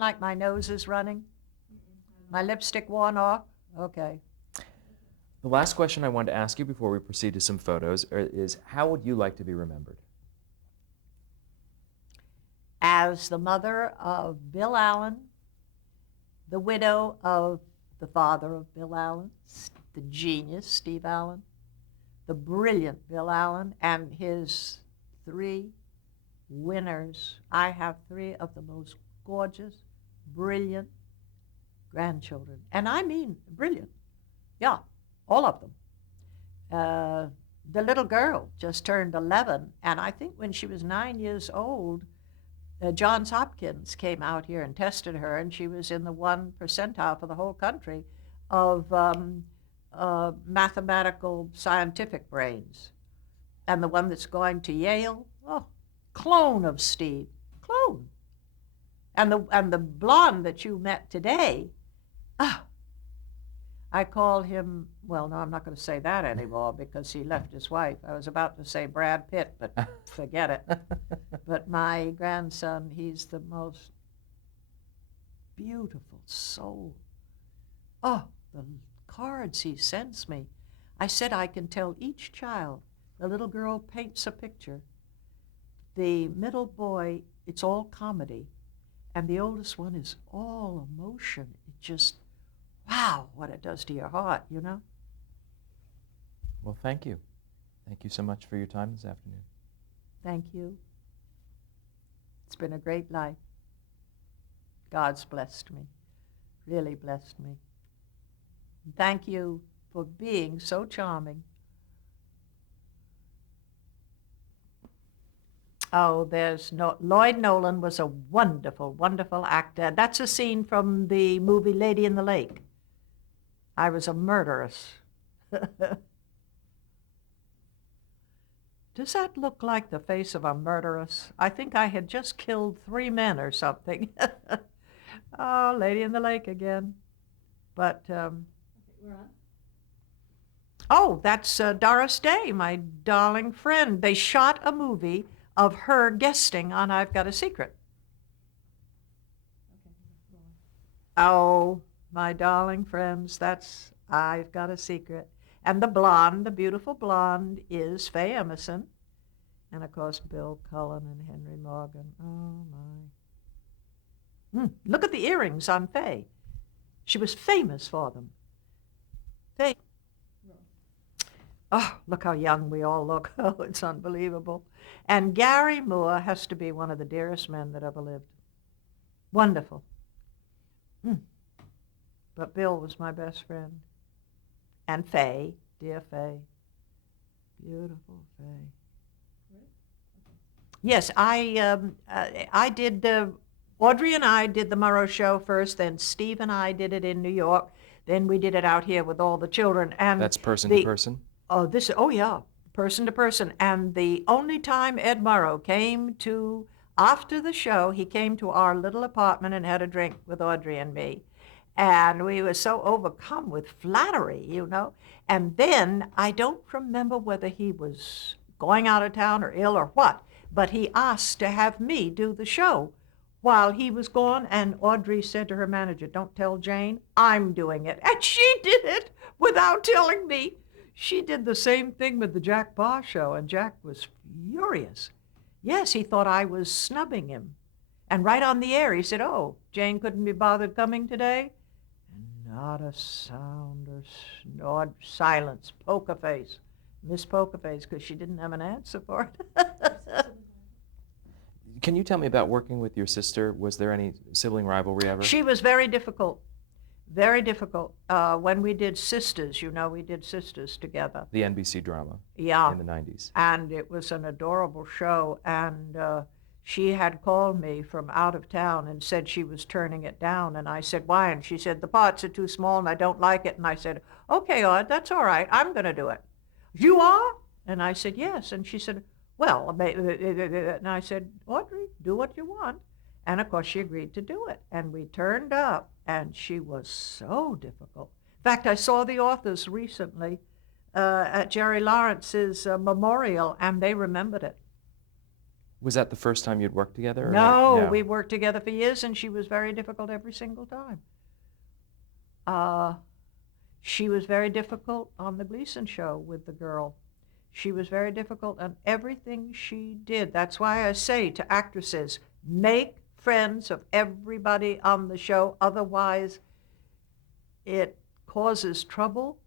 Like my nose is running? My lipstick worn off? Okay. The last question I wanted to ask you before we proceed to some photos is, how would you like to be remembered? As the mother of Bill Allen, the widow of the father of Bill Allen, the genius Steve Allen, the brilliant Bill Allen, and his three winners. I have three of the most gorgeous, brilliant grandchildren. And I mean brilliant. Yeah, all of them. The little girl just turned 11, and I think when she was 9 years old, Johns Hopkins came out here and tested her, and she was in the 1% for the whole country of mathematical scientific brains. And the one that's going to Yale, oh, clone of Steve, clone. And the blonde that you met today, ah, I call him, well, no, I'm not going to say that anymore because he left his wife. I was about to say Brad Pitt, but forget it. But my grandson, he's the most beautiful soul. Oh, the cards he sends me. I said I can tell each child. The little girl paints a picture. The middle boy, it's all comedy. And the oldest one is all emotion. It just, wow, what it does to your heart, you know? Well, thank you. Thank you so much for your time this afternoon. Thank you. It's been a great life. God's blessed me, really blessed me. And thank you for being so charming. Oh, Lloyd Nolan was a wonderful, wonderful actor. That's a scene from the movie Lady in the Lake. I was a murderess. Does that look like the face of a murderess? I think I had just killed 3 men or something. Oh, Lady in the Lake again. But, Okay, we're on. oh, that's Doris Day, my darling friend. They shot a movie of her guesting on I've Got a Secret. Okay, go on. Oh, my darling friends, that's I've Got a Secret. And the blonde, the beautiful blonde, is Faye Emerson. And, of course, Bill Cullen and Henry Morgan. Oh, my. Look at the earrings on Faye. She was famous for them. Faye. Oh, look how young we all look. Oh, it's unbelievable. And Gary Moore has to be one of the dearest men that ever lived. Wonderful. But Bill was my best friend. And Faye, dear Faye. Beautiful Faye. Yes, I did Audrey and I did the Murrow show first, then Steve and I did it in New York, then we did it out here with all the children. And That's person to person? Oh yeah, person to person. And the only time Ed Murrow came to, after the show, he came to our little apartment and had a drink with Audrey and me. And we were so overcome with flattery, you know. And then I don't remember whether he was going out of town or ill or what, but he asked to have me do the show while he was gone. And Audrey said to her manager, "Don't tell Jayne, I'm doing it." And she did it without telling me. She did the same thing with the Jack Barr show, and Jack was furious. Yes, he thought I was snubbing him. And right on the air, he said, "Oh, Jayne couldn't be bothered coming today?" And not a sound or silence, poker face. Miss Poker Face, because she didn't have an answer for it. Can you tell me about working with your sister? Was there any sibling rivalry ever? She was very difficult, very difficult. When we did Sisters, you know, we did Sisters together. The NBC drama Yeah. in the 90s. And it was an adorable show. And she had called me from out of town and said she was turning it down. And I said, "Why?" And she said, "The parts are too small and I don't like it." And I said, "Okay, Aud, that's all right. I'm going to do it." "You are?" And I said, "Yes." And she said, "Well," and I said, "Audrey, do what you want." And of course she agreed to do it. And we turned up, and she was so difficult. In fact, I saw the authors recently at Jerry Lawrence's memorial, and they remembered it. Was that the first time you'd worked together? Or No, we worked together for years, and she was very difficult every single time. She was very difficult on the Gleason show with the girl. She was very difficult on everything she did. That's why I say to actresses, make friends of everybody on the show. Otherwise, it causes trouble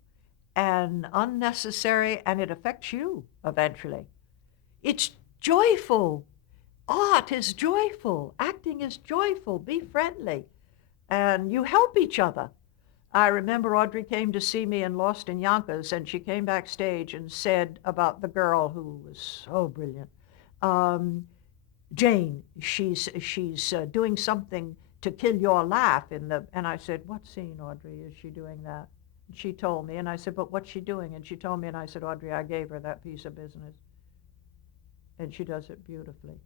and unnecessary, and it affects you eventually. It's joyful. Art is joyful. Acting is joyful. Be friendly. And you help each other. I remember Audrey came to see me in Lost in Yonkers, and she came backstage and said about the girl who was so brilliant, Jayne, she's doing something to kill your laugh in the, and I said, what scene, Audrey, is she doing that? And she told me, and I said, but what's she doing? And she told me, and I said, Audrey, I gave her that piece of business. And she does it beautifully.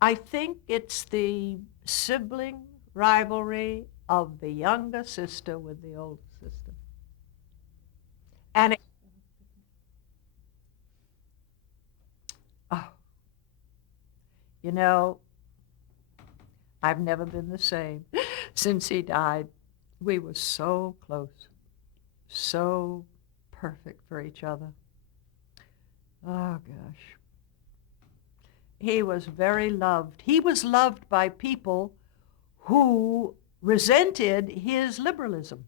I think it's the sibling rivalry of the younger sister with the older sister. And it, oh, you know, I've never been the same since he died. We were so close, so perfect for each other. Oh, gosh. He was very loved. He was loved by people who resented his liberalism.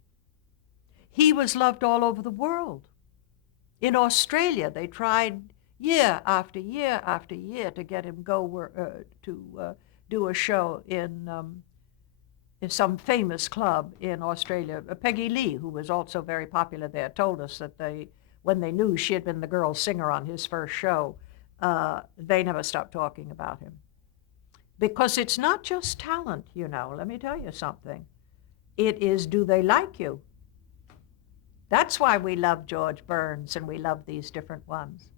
He was loved all over the world. In Australia, they tried year after year after year to get him to do a show in some famous club in Australia. Peggy Lee, who was also very popular there, told us that when they knew she had been the girl singer on his first show, they never stopped talking about him. Because it's not just talent, let me tell you something. It is, do they like you? That's why we love George Burns and we love these different ones.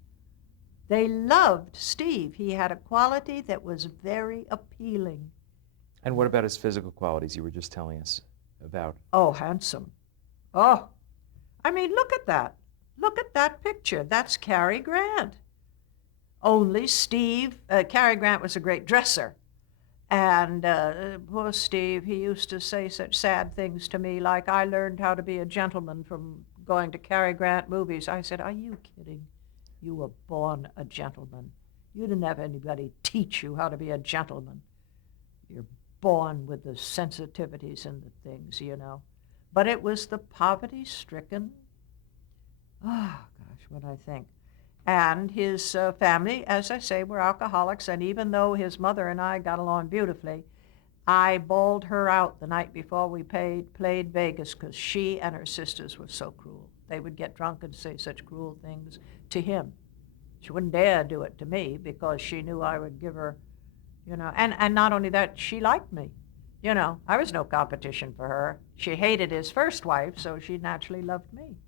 They loved Steve. He had a quality that was very appealing. And what about his physical qualities you were just telling us about? Oh, handsome. Oh, I mean, look at that. Look at that picture. That's Cary Grant. Only Steve, Cary Grant was a great dresser. And poor Steve, he used to say such sad things to me, like, I learned how to be a gentleman from going to Cary Grant movies. I said, are you kidding? You were born a gentleman. You didn't have anybody teach you how to be a gentleman. You're born with the sensitivities and the things, But it was the poverty-stricken, what I think. And his family, as I say, were alcoholics, and even though his mother and I got along beautifully, I bawled her out the night before we played Vegas because she and her sisters were so cruel. They would get drunk and say such cruel things to him. She wouldn't dare do it to me because she knew I would give her, and not only that, she liked me. I was no competition for her. She hated his first wife, so she naturally loved me.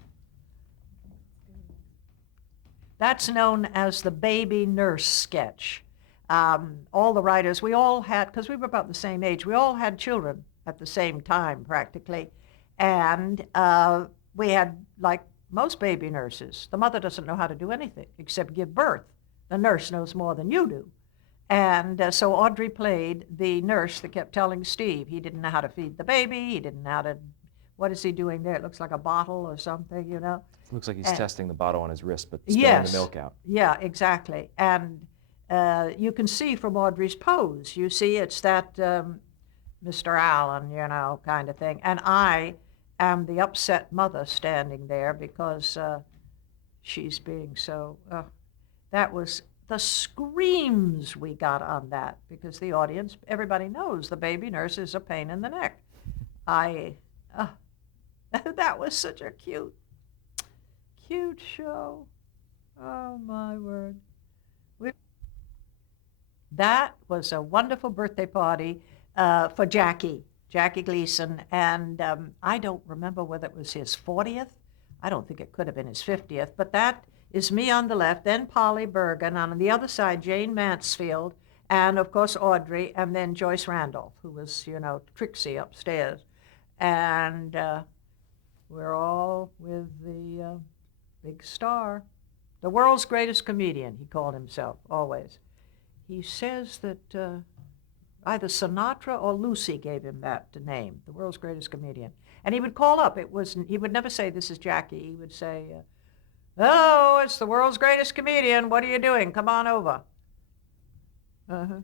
That's known as the baby nurse sketch. All the writers, we all had, because we were about the same age, we all had children at the same time practically. And we had, like most baby nurses, the mother doesn't know how to do anything except give birth. The nurse knows more than you do. And so Audrey played the nurse that kept telling Steve he didn't know how to feed the baby, he didn't know how to, what is he doing there? It looks like a bottle or something, It looks like he's testing the bottle on his wrist, but spilling the milk out. Yeah, exactly. And you can see from Audrey's pose, you see it's that Mr. Allen, kind of thing. And I am the upset mother standing there because she's being so, that was the screams we got on that because the audience, everybody knows the baby nurse is a pain in the neck. That was such a cute show. Oh, my word. That was a wonderful birthday party for Jackie Gleason, and I don't remember whether it was his 40th. I don't think it could have been his 50th, but that is me on the left, then Polly Bergen, on the other side, Jayne Mansfield, and, of course, Audrey, and then Joyce Randolph, who was, Trixie upstairs. And we're all with the big star. The world's greatest comedian, he called himself, always. he says that either Sinatra or Lucy gave him that name, the world's greatest comedian. And he would call up. He would never say, "This is Jackie." He would say, "Hello, it's the world's greatest comedian. What are you doing? Come on over." Uh-huh.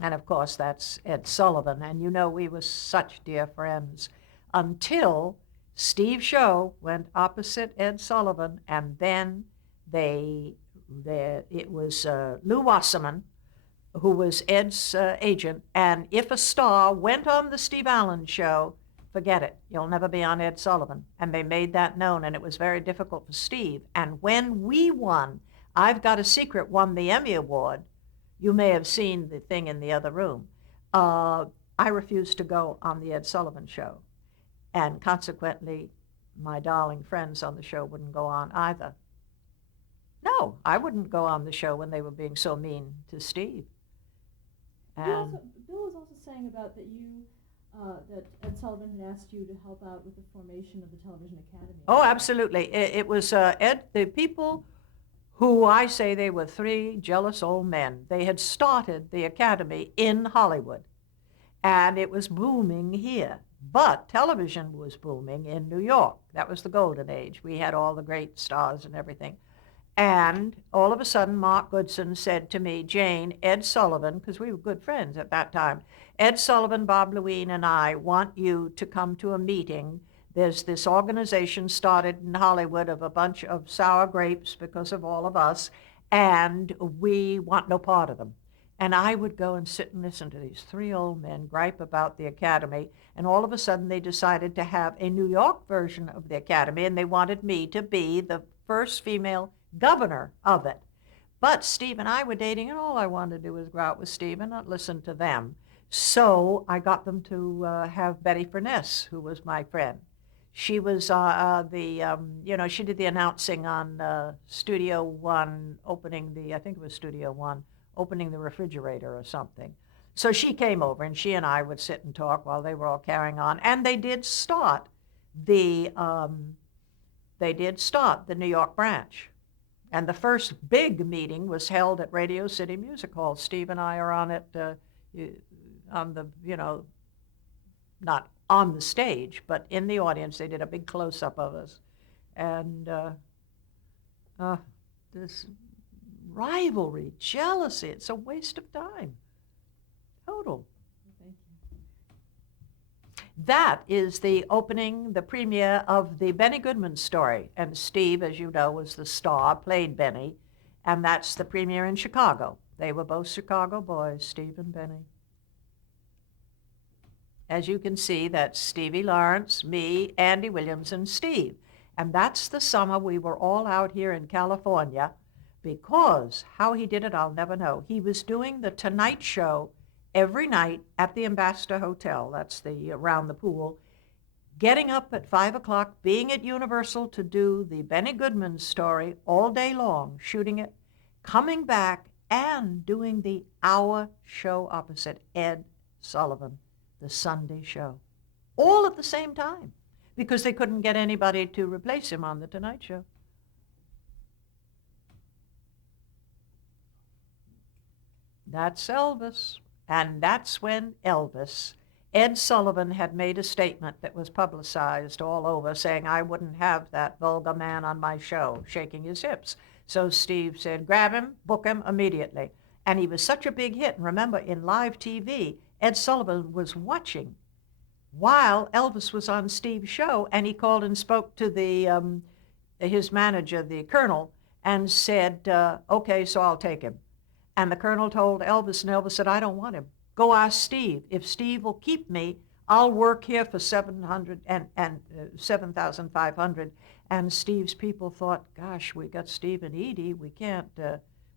And of course, that's Ed Sullivan. And you know, we were such dear friends until Steve Show went opposite Ed Sullivan, and then it was Lou Wasserman, who was Ed's agent, and if a star went on the Steve Allen Show, forget it. You'll never be on Ed Sullivan. And they made that known, and it was very difficult for Steve. And when we won, I've Got a Secret won the Emmy Award. You may have seen the thing in the other room. I refused to go on the Ed Sullivan Show. And consequently, my darling friends on the show wouldn't go on either. No, I wouldn't go on the show when they were being so mean to Steve. Bill was also saying about that that Ed Sullivan had asked you to help out with the formation of the Television Academy. Oh, absolutely. It was Ed, the people who I say they were three jealous old men. They had started the Academy in Hollywood, and it was booming here. But television was booming in New York. That was the golden age. We had all the great stars and everything. And all of a sudden, Mark Goodson said to me, "Jayne, Ed Sullivan," because we were good friends at that time, "Ed Sullivan, Bob Lewine, and I want you to come to a meeting. There's this organization started in Hollywood of a bunch of sour grapes because of all of us, and we want no part of them." And I would go and sit and listen to these three old men gripe about the Academy, and all of a sudden they decided to have a New York version of the Academy, and they wanted me to be the first female governor of it. But Steve and I were dating, and all I wanted to do was go out with Steve and not listen to them. So I got them to have Betty Furness, who was my friend. She was she did the announcing on Studio One, I think it was Studio One, opening the refrigerator or something. So she came over, and she and I would sit and talk while they were all carrying on. And they did start the New York branch. And the first big meeting was held at Radio City Music Hall. Steve and I are on it, not on the stage, but in the audience. They did a big close-up of us. And this rivalry, jealousy, it's a waste of time. Total. Thank you. That is the premiere of the Benny Goodman story. And Steve, as you know, was the star, played Benny. And that's the premiere in Chicago. They were both Chicago boys, Steve and Benny. As you can see, that's Stevie Lawrence, me, Andy Williams, and Steve. And that's the summer we were all out here in California, because how he did it, I'll never know. He was doing the Tonight Show every night at the Ambassador Hotel, that's around the pool, getting up at 5 o'clock, being at Universal to do the Benny Goodman story all day long, shooting it, coming back and doing the hour show opposite Ed Sullivan, the Sunday show, all at the same time, because they couldn't get anybody to replace him on the Tonight Show. That's Elvis. And that's when Ed Sullivan had made a statement that was publicized all over, saying, "I wouldn't have that vulgar man on my show," shaking his hips. So Steve said, "Grab him, book him immediately." And he was such a big hit. And remember, in live TV, Ed Sullivan was watching while Elvis was on Steve's show, and he called and spoke to his manager, the Colonel, and said, "Okay, so I'll take him." And the Colonel told Elvis, and Elvis said, "I don't want him. Go ask Steve. If Steve will keep me, I'll work here for $7,500. And Steve's people thought, "Gosh, we got Steve and Edie. We can't,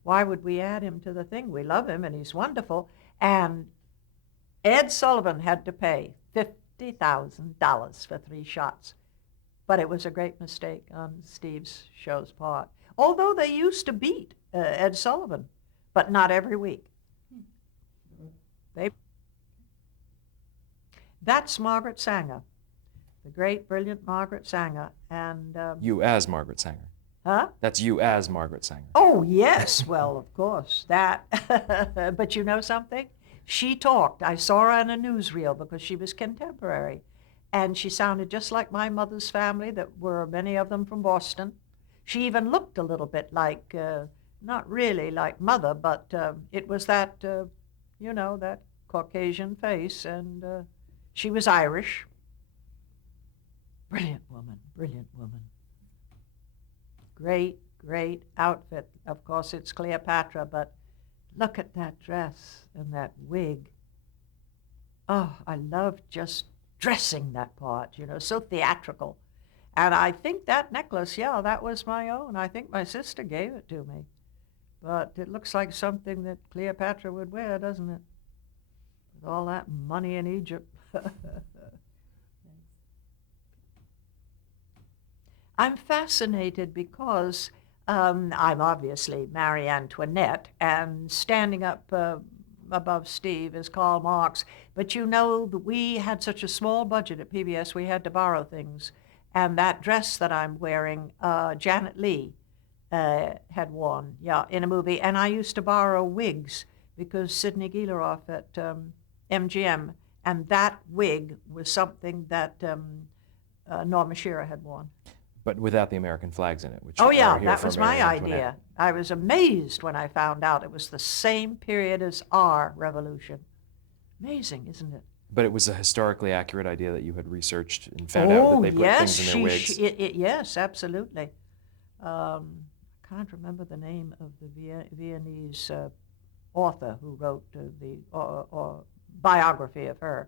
why would we add him to the thing? We love him, and he's wonderful." And Ed Sullivan had to pay $50,000 for 3 shots. But it was a great mistake on Steve's show's part. Although they used to beat Ed Sullivan, but not every week. That's Margaret Sanger, the great, brilliant Margaret Sanger. And You as Margaret Sanger. Huh? That's you as Margaret Sanger. Oh, yes. Well, of course. That. But you know something? She talked. I saw her on a newsreel because she was contemporary. And she sounded just like my mother's family, that were many of them from Boston. She even looked a little bit like, not really like Mother, but it was that, that Caucasian face. And she was Irish. Brilliant woman, brilliant woman. Great, great outfit. Of course, it's Cleopatra, but look at that dress and that wig. Oh, I love just dressing that part, so theatrical. And I think that necklace, yeah, that was my own. I think my sister gave it to me. But it looks like something that Cleopatra would wear, doesn't it? With all that money in Egypt. I'm fascinated because I'm obviously Marie Antoinette, and standing up above Steve is Karl Marx. But we had such a small budget at PBS, we had to borrow things. And that dress that I'm wearing, Janet Leigh had worn, in a movie. And I used to borrow wigs because Sidney Gieleroff at MGM, and that wig was something that Norma Shearer had worn. But without the American flags in it, which Oh, yeah, are here that for was Marie my Antoinette. idea. I was amazed when I found out it was the same period as our revolution. Amazing, isn't it? But it was a historically accurate idea that you had researched and found out that they put yes, things in their wigs. yes, absolutely. I can't remember the name of the Viennese author who wrote the biography of her,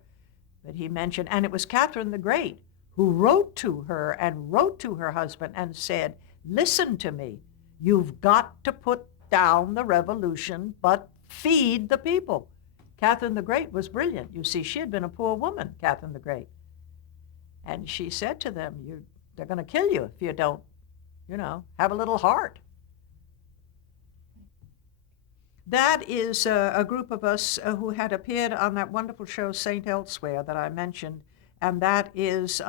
but he mentioned, and it was Catherine the Great who wrote to her and wrote to her husband and said, listen to me, you've got to put down the revolution, but feed the people. Catherine the Great was brilliant. You see, she had been a poor woman, Catherine the Great. And she said to them, they're going to kill you if you don't, have a little heart. That is a group of us who had appeared on that wonderful show, St. Elsewhere, that I mentioned. And that is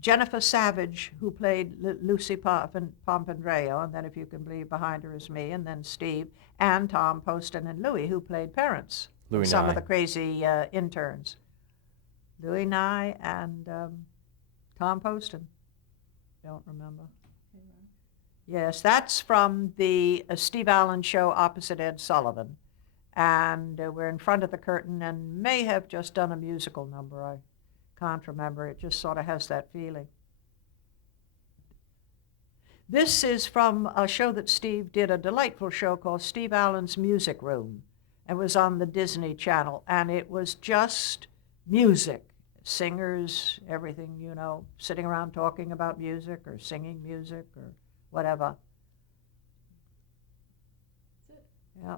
Jennifer Savage, who played Lucy Pompandreo, and then, if you can believe, behind her is me, and then Steve, and Tom Poston and Louis, who played parents. Louis Some Nye. of the crazy interns. Louis Nye and Tom Poston. Don't remember. Yes, that's from the Steve Allen show opposite Ed Sullivan. And we're in front of the curtain and may have just done a musical number. I can't remember. It just sort of has that feeling. This is from a show that Steve did, a delightful show called Steve Allen's Music Room. It was on the Disney Channel, and it was just music. Singers, everything, sitting around talking about music or singing music or whatever. That's it. Yeah.